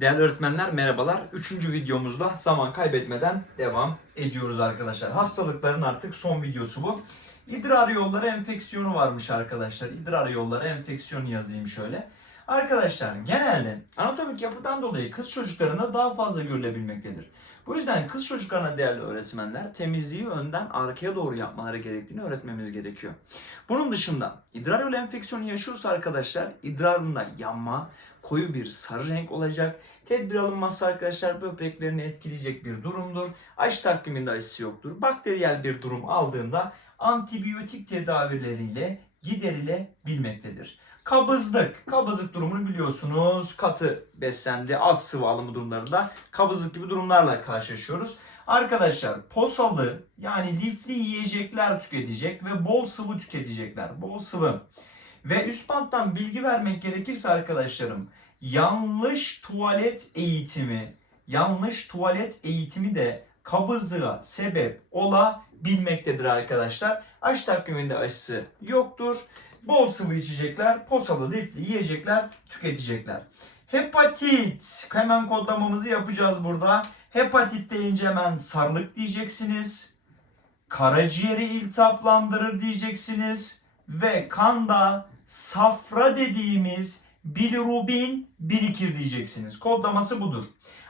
Değerli öğretmenler merhabalar. Üçüncü videomuzda zaman kaybetmeden devam ediyoruz arkadaşlar. Hastalıkların artık son videosu bu. İdrar yolları enfeksiyonu varmış arkadaşlar. İdrar yolları enfeksiyonu yazayım şöyle. Arkadaşlar genelde anatomik yapıdan dolayı kız çocuklarında daha fazla görülebilmektedir. Bu yüzden kız çocuklarına değerli öğretmenler temizliği önden arkaya doğru yapmaları gerektiğini öğretmemiz gerekiyor. Bunun dışında idrar yolu enfeksiyonu yaşıyorsa arkadaşlar idrarında yanma, koyu bir sarı renk olacak. Tedbir alınmazsa arkadaşlar böbreklerini etkileyecek bir durumdur. Aşı takviminde aşısı yoktur. Bakteriyel bir durum aldığında antibiyotik tedavileriyle giderilebilmektedir. Kabızlık. Kabızlık durumunu biliyorsunuz. Katı beslendi, az sıvı alımı durumlarında kabızlık gibi durumlarla karşılaşıyoruz. Arkadaşlar posalı yani lifli yiyecekler tüketecek ve bol sıvı tüketecekler. Bol sıvı. Ve üst banttan bilgi vermek gerekirse arkadaşlarım yanlış tuvalet eğitimi, yanlış tuvalet eğitimi de kabızlığa sebep olabilmektedir arkadaşlar. Aşı takviminde aşısı yoktur. Bol sıvı içecekler, posalı lifli yiyecekler tüketecekler. Hepatit. Hemen kodlamamızı yapacağız burada. Hepatit deyince hemen sarılık diyeceksiniz. Karaciğeri iltihaplandırır diyeceksiniz. Ve kanda safra dediğimiz bilirubin birikir diyeceksiniz. Kodlaması budur.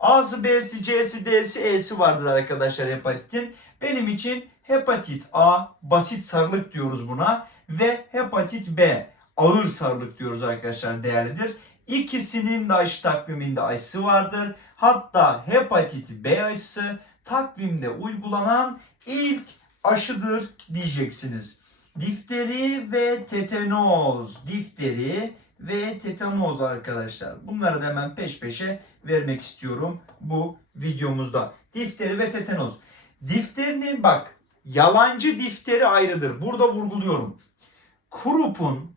A'sı, B'si, C'si, D'si, E'si vardır arkadaşlar hepatitin. Benim için hepatit A basit sarılık diyoruz buna ve hepatit B ağır sarılık diyoruz arkadaşlar değerlidir. İkisinin de aşı takviminde aşısı vardır. Hatta hepatit B aşısı takvimde uygulanan ilk aşıdır diyeceksiniz. Difteri ve tetanoz. Difteri ve tetanoz arkadaşlar. Bunları da hemen peş peşe vermek istiyorum bu videomuzda. Difteri ve tetanoz. Difterinin bak yalancı difteri ayrıdır. Burada vurguluyorum. Kurup'un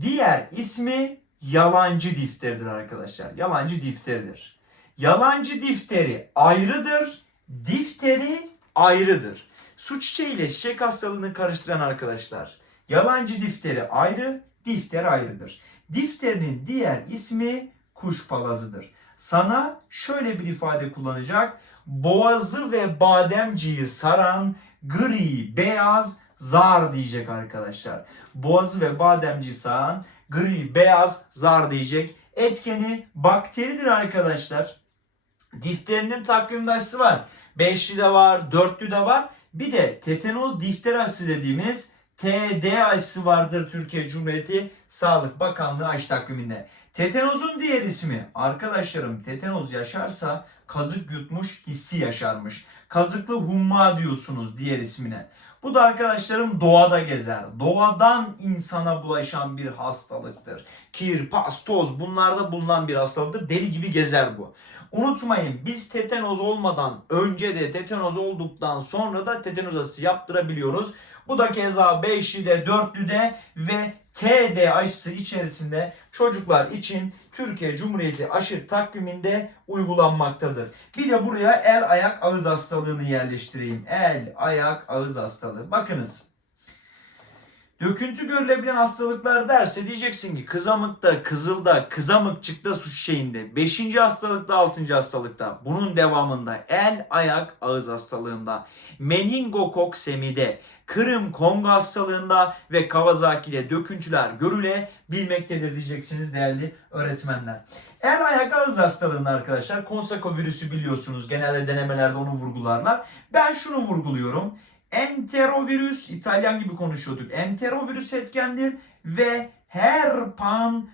diğer ismi yalancı difteridir arkadaşlar. Yalancı difteridir. Yalancı difteri ayrıdır. Difteri ayrıdır. Su çiçeği ile çiçek hastalığını karıştıran arkadaşlar. Yalancı difteri ayrı, difter ayrıdır. Difterinin diğer ismi kuş palazıdır. Sana şöyle bir ifade kullanacak. Boğazı ve bademciği saran gri, beyaz zar diyecek arkadaşlar. Boğazı ve bademciği saran gri, beyaz zar diyecek. Etkeni bakteridir arkadaşlar. Difterinin takvimde aşısı var. Beşli de var, dörtlü de var. Bir de tetanoz difter aşısı dediğimiz TD aşısı vardır Türkiye Cumhuriyeti Sağlık Bakanlığı aşı takviminde. Tetanozun diğer ismi arkadaşlarım tetanoz yaşarsa kazık yutmuş hissi yaşarmış. Kazıklı humma diyorsunuz diğer ismine. Bu da arkadaşlarım doğada gezer. Doğadan insana bulaşan bir hastalıktır. Kir, pas, toz bunlarda bulunan bir hastalıktır. Deli gibi gezer bu. Unutmayın biz tetanoz olmadan önce de tetanoz olduktan sonra da tetanoz yaptırabiliyoruz. Bu da keza 5'li 4'lü ve TD aşısı içerisinde çocuklar için Türkiye Cumhuriyeti aşı takviminde uygulanmaktadır. Bir de buraya el ayak ağız hastalığını yerleştireyim. El ayak ağız hastalığı. Bakınız. Döküntü görülebilen hastalıklar derse diyeceksin ki kızamıkta, kızılda, kızamıkçıkta, su çiçeğinde, 5. hastalıkta, 6. hastalıkta, bunun devamında el, ayak, ağız hastalığında, meningokok semide, Kırım Kongo hastalığında ve Kawasaki'de döküntüler görülebilmektedir diyeceksiniz değerli öğretmenler. El ayak ağız hastalığında arkadaşlar konsako virüsü biliyorsunuz genelde denemelerde onu vurgularlar. Ben şunu vurguluyorum. Enterovirüs, İtalyan gibi konuşuyorduk. Enterovirüs etkendir ve herpangina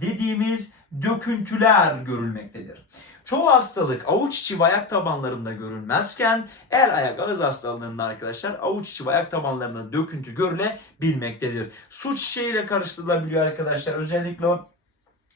dediğimiz döküntüler görülmektedir. Çoğu hastalık avuç içi ve ayak tabanlarında görülmezken el ayak ağız hastalığında arkadaşlar avuç içi ve ayak tabanlarında döküntü görülebilmektedir. Su çiçeğiyle karıştırılabiliyor arkadaşlar. Özellikle o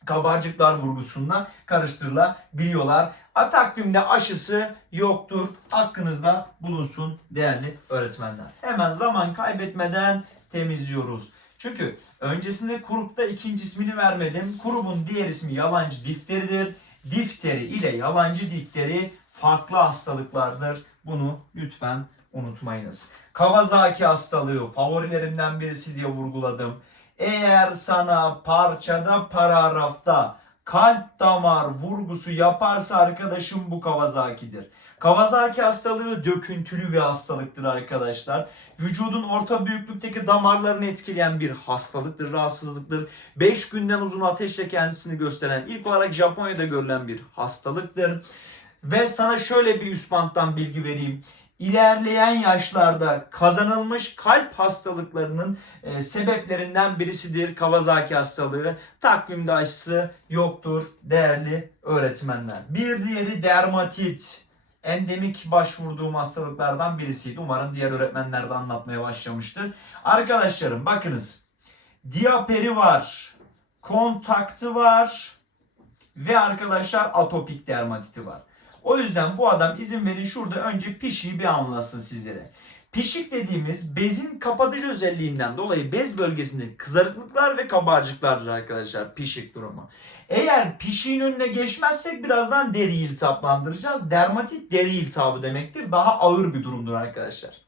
kabarcıklar vurgusunda karıştırılabiliyorlar. Takvimde aşısı yoktur. Hakkınızda bulunsun değerli öğretmenler. Hemen zaman kaybetmeden temizliyoruz. Çünkü öncesinde kurupta ikinci ismini vermedim. Kurubun diğer ismi yalancı difteridir. Difteri ile yalancı difteri farklı hastalıklardır. Bunu lütfen unutmayınız. Kawasaki hastalığı favorilerimden birisi diye vurguladım. Eğer sana parçada paragrafta kalp damar vurgusu yaparsa arkadaşım bu Kawasaki'dir. Kawasaki hastalığı döküntülü bir hastalıktır arkadaşlar. Vücudun orta büyüklükteki damarlarını etkileyen bir hastalıktır, rahatsızlıktır. 5 günden uzun ateşle kendisini gösteren, ilk olarak Japonya'da görülen bir hastalıktır. Ve sana şöyle bir üst banttan bilgi vereyim. İlerleyen yaşlarda kazanılmış kalp hastalıklarının e, sebeplerinden birisidir Kawasaki hastalığı. Takvimde aşısı yoktur değerli öğretmenler. Bir diğeri dermatit. Endemik başvurduğum hastalıklardan birisiydi. Umarım diğer öğretmenler de anlatmaya başlamıştır. Arkadaşlarım bakınız. Diaperi var. Kontaktı var. Ve arkadaşlar atopik dermatiti var. O yüzden bu adam izin verin şurada önce pişiği bir anlasın sizlere. Pişik dediğimiz bezin kapatıcı özelliğinden dolayı bez bölgesinde kızarıklıklar ve kabarcıklardır arkadaşlar pişik durumu. Eğer pişiğin önüne geçmezsek birazdan deri iltihaplandıracağız. Dermatit deri iltihabı demektir. Daha ağır bir durumdur arkadaşlar.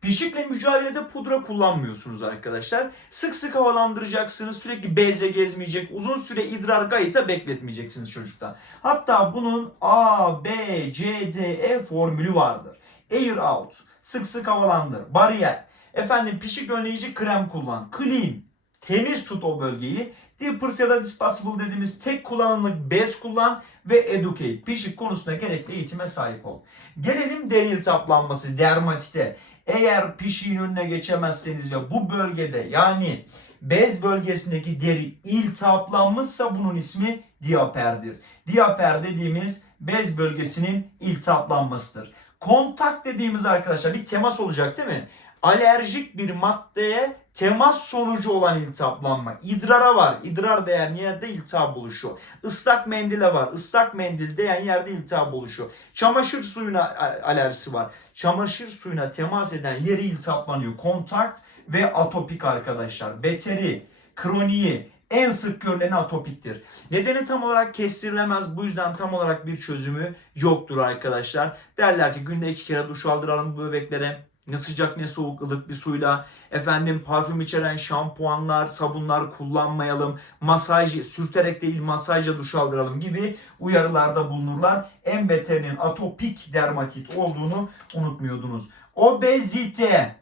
Pişikle mücadelede pudra kullanmıyorsunuz arkadaşlar. Sık sık havalandıracaksınız. Sürekli bezle gezmeyecek. Uzun süre idrar gayita bekletmeyeceksiniz çocukta. Hatta bunun A, B, C, D, E formülü vardır. Air out. Sık sık havalandır. Bariyer. Efendim pişik önleyici krem kullan. Clean. Temiz tut o bölgeyi. Dippers ya da disposable dediğimiz tek kullanımlık bez kullan ve educate. Pişik konusunda gerekli eğitime sahip ol. Gelelim deri iltihaplanması, dermatite. Eğer pişiğin önüne geçemezseniz ve bu bölgede yani bez bölgesindeki deri iltihaplanmışsa bunun ismi diaperdir. Diaper dediğimiz bez bölgesinin iltihaplanmasıdır. Kontak dediğimiz arkadaşlar bir temas olacak değil mi? Alerjik bir maddeye temas sonucu olan iltihaplanma. İdrara var. İdrar değen yerde iltihap oluşuyor. Islak mendile var. Islak mendil değen yerde iltihap oluşuyor. Çamaşır suyuna alerjisi var. Çamaşır suyuna temas eden yeri iltihaplanıyor. Kontakt ve atopik arkadaşlar. Beteri, kroniği, en sık görüleni atopiktir. Nedeni tam olarak kestirilemez. Bu yüzden tam olarak bir çözümü yoktur arkadaşlar. Derler ki günde iki kere duş aldıralım bu bebeklere. Ne sıcak ne soğuk ılık bir suyla. Efendim parfüm içeren şampuanlar, sabunlar kullanmayalım. Masaj, sürterek değil masajla duş aldıralım gibi uyarılarda bulunurlar. En beterinin atopik dermatit olduğunu unutmuyordunuz. Obezite.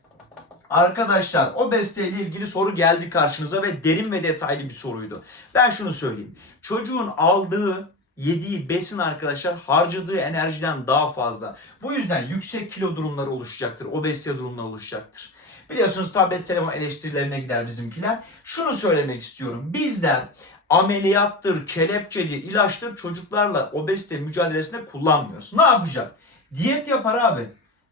Arkadaşlar obezite ile ilgili soru geldi karşınıza ve derin ve detaylı bir soruydu. Ben şunu söyleyeyim. Çocuğun aldığı yediği besin arkadaşlar harcadığı enerjiden daha fazla. Bu yüzden yüksek kilo durumları oluşacaktır. Obezite durumları oluşacaktır. Biliyorsunuz tablet telefon eleştirilerine gider bizimkiler. Şunu söylemek istiyorum. Bizler ameliyattır, kelepçedir, ilaçtır çocuklarla obezite mücadelesinde kullanmıyoruz. Ne yapacak? Diyet yapar abi.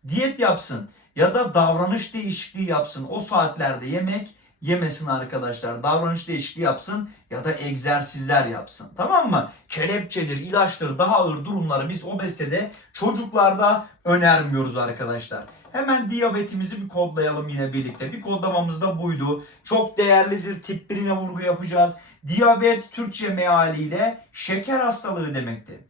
Diyet yapsın ya da davranış değişikliği yapsın. O saatlerde yemek yemesin arkadaşlar. Davranış değişikliği yapsın ya da egzersizler yapsın. Tamam mı? Kelepçedir, ilaçtır, daha ağır durumları biz obezitede çocuklarda önermiyoruz arkadaşlar. Hemen diyabetimizi bir kodlayalım yine birlikte. Bir kodlamamız da buydu. Çok değerlidir. Tip 1'ine vurgu yapacağız. Diyabet Türkçe mealiyle şeker hastalığı demekti.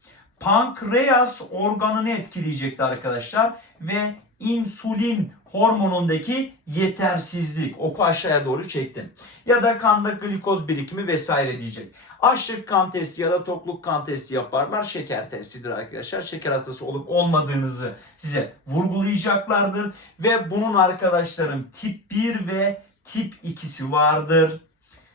Pankreas organını etkileyecekti arkadaşlar ve insülin hormonundaki yetersizlik. Oku aşağıya doğru çektim. Ya da kanda glikoz birikimi vesaire diyecek. Açlık kan testi ya da tokluk kan testi yaparlar. Şeker testidir arkadaşlar. Şeker hastası olup olmadığınızı size vurgulayacaklardır. Ve bunun arkadaşlarım tip 1 ve tip 2'si vardır.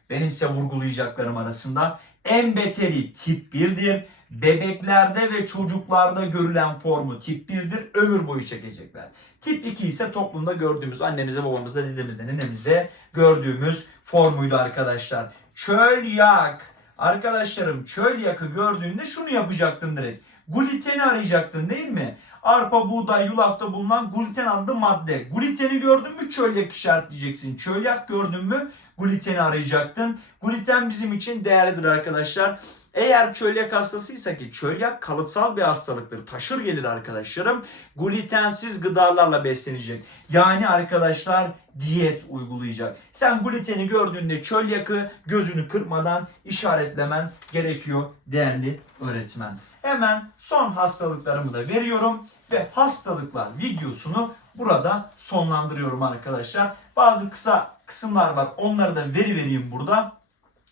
Benim size vurgulayacaklarım arasında en beteri tip 1'dir. Bebeklerde ve çocuklarda görülen formu tip 1'dir. Ömür boyu çekecekler. Tip 2 ise toplumda gördüğümüz annemizde, babamızda, dedemizde, nenemizde gördüğümüz formuydu arkadaşlar. Çölyak. Arkadaşlarım çölyakı gördüğünde şunu yapacaktın direkt. Gluteni arayacaktın değil mi? Arpa, buğday, yulafta bulunan gluten adlı madde. Gluteni gördün mü çölyak işaretleyeceksin. Çölyak gördün mü gluteni arayacaktın. Gluten bizim için değerlidir arkadaşlar. Eğer çölyak hastasıysa ki çölyak kalıtsal bir hastalıktır. Taşır gelir arkadaşlarım. Glutensiz gıdalarla beslenecek. Yani arkadaşlar diyet uygulayacak. Sen gluteni gördüğünde çölyakı gözünü kırpmadan işaretlemen gerekiyor değerli öğretmen. Hemen son hastalıklarımı da veriyorum ve hastalıklar videosunu burada sonlandırıyorum arkadaşlar. Bazı kısa kısımlar var. Onları da veri vereyim burada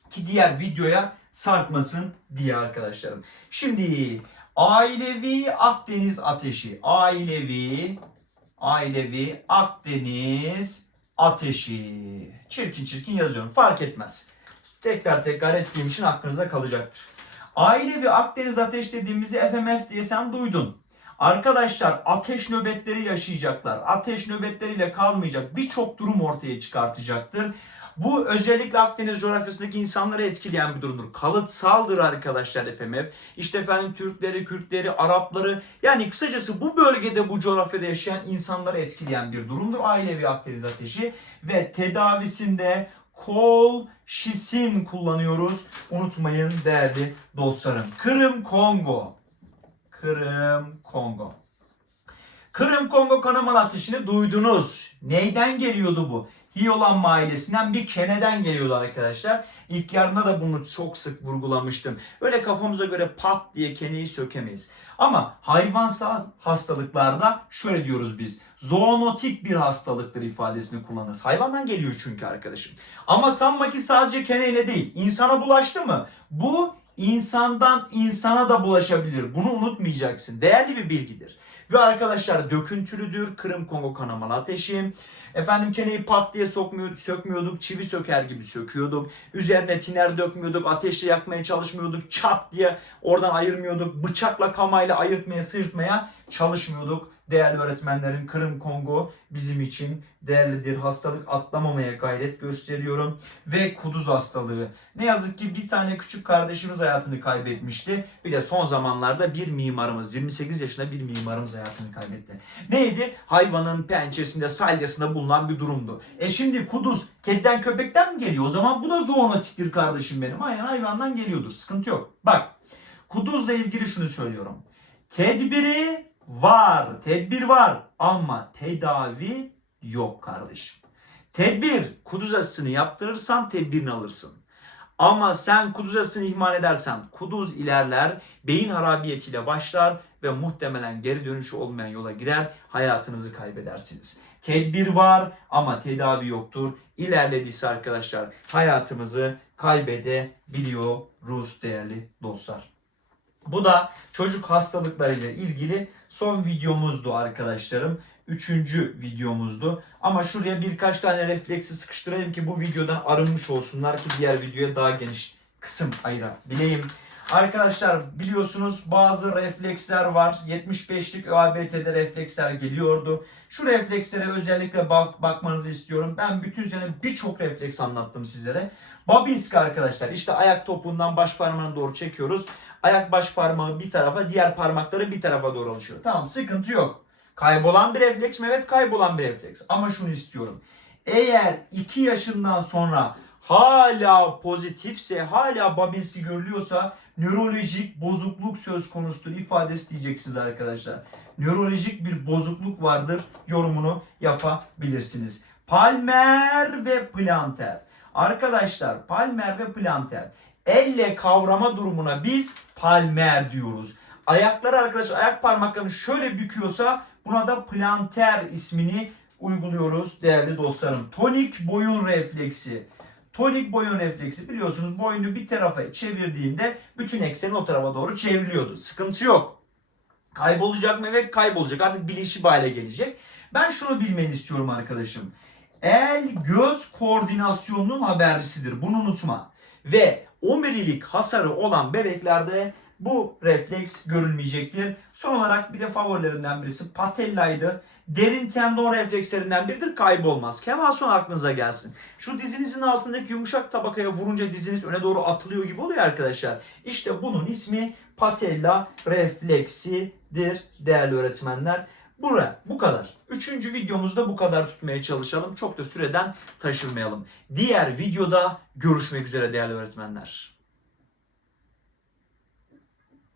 ki diğer videoya sarkmasın diye arkadaşlarım. Şimdi ailevi Akdeniz ateşi. Ailevi ailevi Akdeniz ateşi. Çirkin çirkin yazıyorum. Fark etmez. Tekrar tekrar ettiğim için aklınıza kalacaktır. Ailevi Akdeniz ateş dediğimizi FMF diye sen duydun. Arkadaşlar ateş nöbetleri yaşayacaklar. Ateş nöbetleriyle kalmayacak. Birçok durum ortaya çıkartacaktır. Bu özellikle Akdeniz coğrafyasındaki insanları etkileyen bir durumdur. Kalıtsaldır arkadaşlar FMF. İşte efendim Türkleri, Kürtleri, Arapları yani kısacası bu bölgede bu coğrafyada yaşayan insanları etkileyen bir durumdur. Ailevi Akdeniz ateşi ve tedavisinde kol şisin kullanıyoruz. Unutmayın değerli dostlarım. Kırım Kongo. Kırım Kongo. Kırım Kongo kanamalı ateşini duydunuz. Neyden geliyordu bu? Hiyolanma ailesinden bir keneden geliyordu arkadaşlar. İlk yarında da bunu çok sık vurgulamıştım. Öyle kafamıza göre pat diye keneyi sökemeyiz. Ama hayvansal hastalıklarda şöyle diyoruz biz. Zoonotik bir hastalıktır ifadesini kullanırız. Hayvandan geliyor çünkü arkadaşım. Ama sanma ki sadece keneyle değil. İnsana bulaştı mı? Bu insandan insana da bulaşabilir. Bunu unutmayacaksın. Değerli bir bilgidir. Ve arkadaşlar döküntülüdür. Kırım Kongo kanamalı ateşi. Efendim keneyi pat diye sokmuyor, sökmüyorduk. Çivi söker gibi söküyorduk. Üzerine tiner dökmüyorduk. Ateşle yakmaya çalışmıyorduk. Çat diye oradan ayırmıyorduk. Bıçakla kamayla ayırtmaya sıyırtmaya çalışmıyorduk. Değerli öğretmenlerim Kırım Kongo bizim için değerlidir. Hastalık atlamamaya gayret gösteriyorum. Ve kuduz hastalığı. Ne yazık ki bir tane küçük kardeşimiz hayatını kaybetmişti. Bir de son zamanlarda bir mimarımız 28 yaşında bir mimarımız hayatını kaybetti. Neydi? Hayvanın pençesinde salyasında bulunan bir durumdu. E şimdi kuduz kediden köpekten mi geliyor? O zaman bu da zoonotiktir kardeşim benim. Aynen hayvandan geliyordur. Sıkıntı yok. Bak kuduzla ilgili şunu söylüyorum. Tedbiri var. Tedbir var ama tedavi yok kardeşim. Tedbir kuduz aşısını yaptırırsan tedbirini alırsın. Ama sen kuduz aşısını ihmal edersen kuduz ilerler, beyin harabiyetiyle başlar ve muhtemelen geri dönüşü olmayan yola gider, hayatınızı kaybedersiniz. Tedbir var ama tedavi yoktur. İlerlediyse arkadaşlar hayatımızı kaybedebiliyoruz değerli dostlar. Bu da çocuk hastalıklarıyla ilgili son videomuzdu arkadaşlarım. Üçüncü videomuzdu. Ama şuraya birkaç tane refleksi sıkıştırayım ki bu videodan arınmış olsunlar ki diğer videoya daha geniş kısım ayırabileyim. Arkadaşlar biliyorsunuz bazı refleksler var. 75'lik ÖABT'de refleksler geliyordu. Şu reflekslere özellikle bak bakmanızı istiyorum. Ben bütün sene birçok refleks anlattım sizlere. Babinski arkadaşlar işte ayak topuğundan baş parmağına doğru çekiyoruz. Ayak baş parmağı bir tarafa, diğer parmakları bir tarafa doğru alışıyor. Tamam sıkıntı yok. Kaybolan bir refleks mi? Evet kaybolan bir refleks. Ama şunu istiyorum. Eğer 2 yaşından sonra hala pozitifse, hala Babinski görülüyorsa nörolojik bozukluk söz konusudur ifadesi diyeceksiniz arkadaşlar. Nörolojik bir bozukluk vardır yorumunu yapabilirsiniz. Palmer ve planter. Arkadaşlar palmer ve planter. Elle kavrama durumuna biz palmer diyoruz. Ayakları arkadaşlar ayak parmaklarını şöyle büküyorsa buna da planter ismini uyguluyoruz değerli dostlarım. Tonik boyun refleksi. Tonik boyun refleksi biliyorsunuz boynu bir tarafa çevirdiğinde bütün ekseni o tarafa doğru çevriliyordu. Sıkıntı yok. Kaybolacak mı? Evet kaybolacak. Artık bilinçli bir hale gelecek. Ben şunu bilmeni istiyorum arkadaşım. El göz koordinasyonunun habercisidir. Bunu unutma. Ve omurilik hasarı olan bebeklerde bu refleks görülmeyecektir. Son olarak bir de favorilerinden birisi patellaydı. Derin tendon reflekslerinden biridir kaybolmaz. Kemal son aklınıza gelsin. Şu dizinizin altındaki yumuşak tabakaya vurunca diziniz öne doğru atılıyor gibi oluyor arkadaşlar. İşte bunun ismi patella refleksidir değerli öğretmenler. Bura bu kadar. Üçüncü videomuzda bu kadar tutmaya çalışalım. Çok da süreden taşırmayalım. Diğer videoda görüşmek üzere değerli öğretmenler.